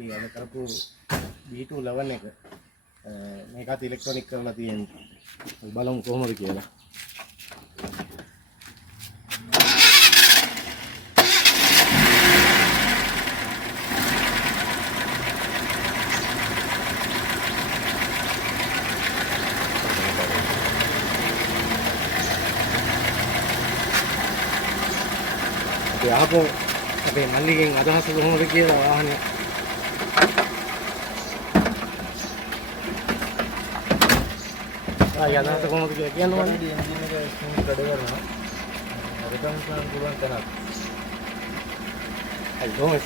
අපි අද කරපු B211 එක මේකත් ඉලෙක්ට්‍රොනික කරලා තියෙනවා. අපි බලමු කොහොමද කියලා. අපි ආපහු අපේ මල්ලිගෙන් අදහස කොහොමද කියලා වාහනේ අදහස කොහොමද කියලා කියන්න ඕනේ. එන්ජින් එක ස්මූත් වැඩ කරනවා. රෙකන්ස් කරන්න පුළුවන් තැනක්. අයි කොහොමද